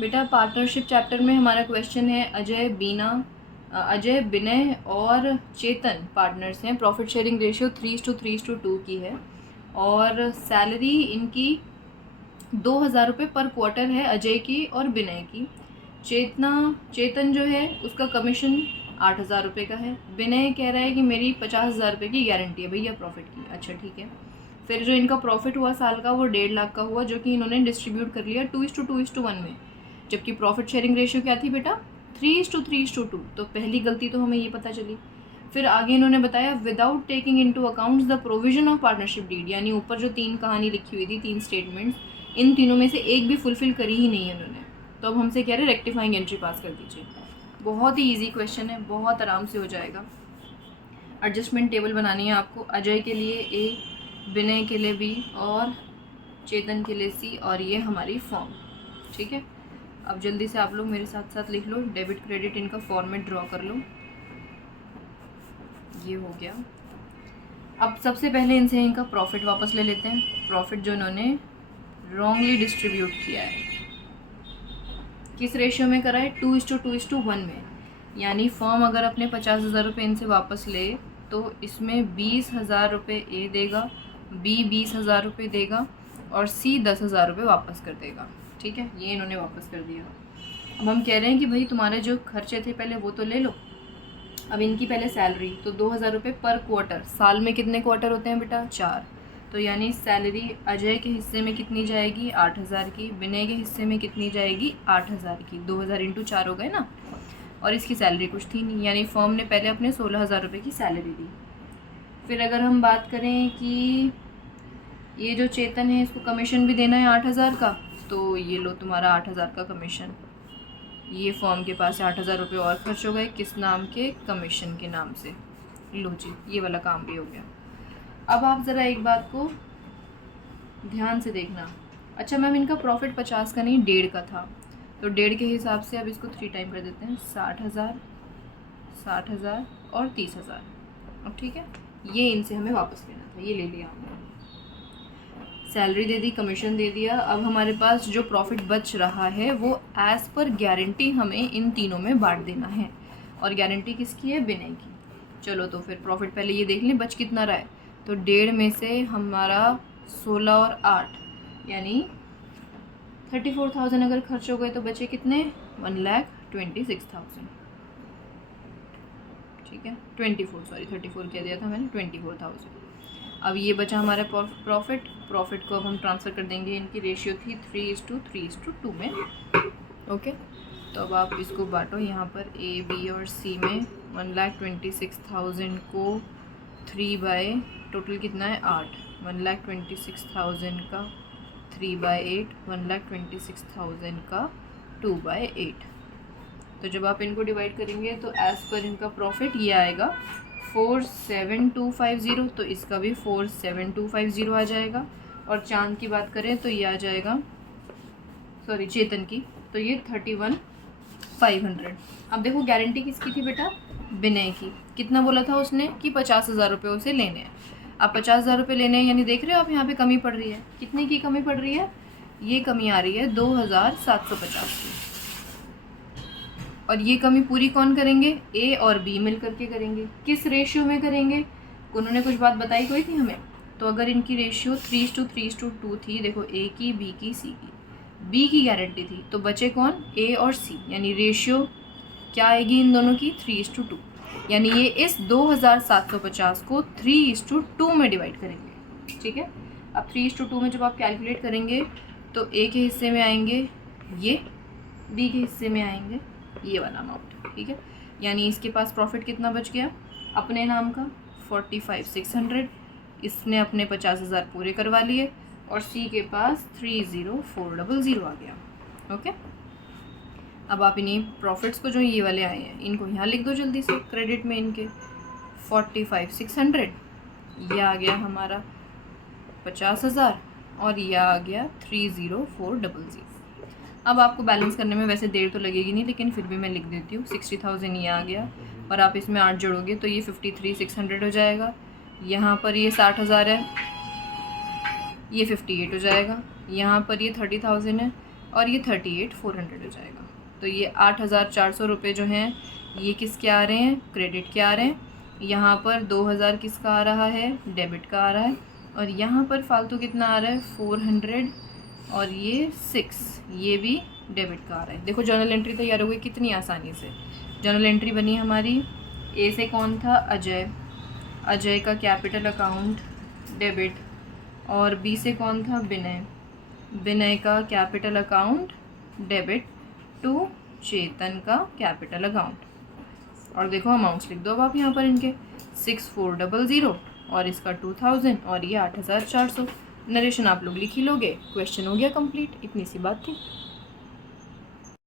बेटा partnership chapter में हमारा क्वेश्चन है अजय विनय और चेतन पार्टनर्स हैं। प्रॉफिट शेयरिंग रेशियो 3:3:2 की है और सैलरी इनकी 2,000 रुपये पर क्वार्टर है अजय की और विनय की। चेतन जो है उसका कमीशन 8,000 रुपये का है। विनय कह रहा है कि मेरी 50,000 रुपये की गारंटी है भैया प्रॉफिट की। अच्छा ठीक है। फिर जो इनका प्रॉफिट हुआ साल का वो 1.5 लाख का हुआ, जो कि इन्होंने डिस्ट्रीब्यूट कर लिया 2:2:1 में। जबकि प्रॉफिट शेयरिंग रेशियो क्या थी बेटा 3:3:2। तो पहली गलती तो हमें ये पता चली। फिर आगे इन्होंने बताया without taking into accounts the provision of partnership deed, यानी ऊपर जो 3 कहानी लिखी हुई थी 3 स्टेटमेंट्स, इन तीनों में से एक भी फुलफिल करी ही नहीं है उन्होंने। तो अब हमसे कह रहे रेक्टिफाइंग एंट्री पास कर दीजिए। बहुत ही ईजी क्वेश्चन है, बहुत आराम से हो जाएगा। एडजस्टमेंट टेबल बनानी है आपको। अजय के लिए ए, विनय के लिए बी और चेतन के लिए सी, और ये हमारी फॉर्म। ठीक है, अब जल्दी से आप लोग मेरे साथ साथ लिख लो। डेबिट क्रेडिट इनका फॉर्मेट ड्रॉ कर लो। ये हो गया। अब सबसे पहले इनसे इनका प्रॉफिट वापस ले लेते हैं। प्रॉफिट जो इन्होंने रॉन्गली डिस्ट्रीब्यूट किया है, किस रेशियो में करा है 2:2:1 में। यानी फॉर्म अगर अपने 50,000 रुपये इनसे वापस ले तो इसमें 20,000 रुपये ए देगा, बी 20,000 रुपये देगा और सी 10,000 रुपये वापस कर देगा। ठीक है, ये इन्होंने वापस कर दिया। अब हम कह रहे हैं कि भाई तुम्हारे जो खर्चे थे पहले वो तो ले लो। अब इनकी पहले सैलरी तो 2,000 रुपये पर क्वार्टर। साल में कितने क्वार्टर होते हैं बेटा 4। तो यानी सैलरी अजय के हिस्से में कितनी जाएगी 8,000 की, विनय के हिस्से में कितनी जाएगी 8,000 की। 2,000 × 4 हो गए ना। और इसकी सैलरी कुछ थी नहीं, यानी फर्म ने पहले अपने 16,000 रुपये की सैलरी दी। फिर अगर हम बात करें कि ये जो चेतन है इसको कमीशन भी देना है 8,000 का, तो ये लो तुम्हारा 8,000 का कमीशन। ये फॉर्म के पास 8,000 रुपये और खर्च हो गए, किस नाम के, कमीशन के नाम से। लो जी, ये वाला काम भी हो गया। अब आप ज़रा एक बात को ध्यान से देखना। अच्छा मैम इनका प्रॉफिट 50 का नहीं 1.5 का था, तो 1.5 के हिसाब से अब इसको 3 टाइम कर देते हैं। 60,000, 60,000 और 30,000। अब ठीक है, ये इनसे हमें वापस लेना था, ये ले लिया हमने। सैलरी दे दी, कमीशन दे दिया। अब हमारे पास जो प्रॉफिट बच रहा है वो एज़ पर गारंटी हमें इन तीनों में बांट देना है। और गारंटी किसकी है, विनय की। चलो तो फिर प्रॉफिट पहले ये देख लें बच कितना रहा है। तो 1.5 में से हमारा 16 और 8 यानी 34,000 अगर खर्च हो गए तो बचे कितने 1,26,000। ठीक है, 24 सॉरी 34 कह दिया था मैंने, 24,000। अब ये बचा हमारा प्रॉफिट को अब हम ट्रांसफ़र कर देंगे। इनकी रेशियो थी 3:3:2 में। ओके, तो अब आप इसको बांटो यहाँ पर ए, बी और सी में। 1,26,000 को 3 टोटल कितना है 8। 1,26,000 का 3/8, 1,26,000 का 2/8। तो जब आप इनको डिवाइड करेंगे तो एज़ पर इनका प्रॉफिट ये आएगा 47250। तो इसका भी 47250 आ जाएगा। और चांद की बात करें तो ये आ जाएगा, सॉरी चेतन की, तो ये 31,500। अब देखो गारंटी किसकी थी बेटा, विनय की। कितना बोला था उसने कि 50,000 रुपये उसे लेने हैं। अब 50,000 रुपये लेने हैं, यानी देख रहे हो आप यहाँ पे कमी पड़ रही है। कितने की कमी पड़ रही है, ये कमी आ रही है 2,750 की। और ये कमी पूरी कौन करेंगे, ए और बी मिल करके करेंगे। किस रेशियो में करेंगे, उन्होंने कुछ बात बताई कोई थी हमें। तो अगर इनकी रेशियो 3:3:2 थी, देखो ए की, बी की, सी की, बी की गारंटी थी, तो बचे कौन, ए और सी। यानी रेशियो क्या आएगी इन दोनों की 3:2। यानी ये इस 2,750 को 3:2 में डिवाइड करेंगे। ठीक है, अब 3:2 में जब आप कैलकुलेट करेंगे तो ए के हिस्से में आएंगे ये, बी के हिस्से में आएंगे ये वाला अमाउंट। ठीक है, यानी इसके पास प्रॉफिट कितना बच गया अपने नाम का 45,600। इसने अपने 50,000 पूरे करवा लिए और सी के पास 30,400 आ गया। ओके, अब आप इन्हीं प्रॉफिट्स को जो ये वाले आए हैं इनको यहाँ लिख दो जल्दी से क्रेडिट में। इनके 45,600 ये आ गया हमारा 50,000 और ये आ गया 30,400। अब आपको बैलेंस करने में वैसे देर तो लगेगी नहीं, लेकिन फिर भी मैं लिख देती हूँ। 60,000 ये आ गया और आप इसमें 8 जोड़ोगे तो ये 53,600 हो जाएगा। यहाँ पर ये 60,000 है, ये 58 हो जाएगा। यहाँ पर ये 30,000 है, और ये 38,400 हो जाएगा। तो ये 8,400 रुपये जो हैं ये किसके आ रहे हैं, क्रेडिट के आ रहे हैं। यहाँ पर 2,000 किसका आ रहा है, डेबिट का आ रहा है। और यहाँ पर फालतू कितना आ रहा है, 400 और ये 6, ये भी डेबिट का आ रहा है। देखो जर्नल एंट्री तैयार हो गई कितनी आसानी से। जर्नल एंट्री बनी हमारी, ए से कौन था, अजय, अजय का कैपिटल अकाउंट डेबिट, और बी से कौन था, विनय, विनय का कैपिटल अकाउंट डेबिट टू चेतन का कैपिटल अकाउंट। और देखो अमाउंट्स लिख दो अब आप यहाँ पर इनके, 6400 और इसका 2000 और ये 8,400। नरेशन आप लोग लिख ही लोगे, क्वेश्चन हो गया कंप्लीट, इतनी सी बात थी।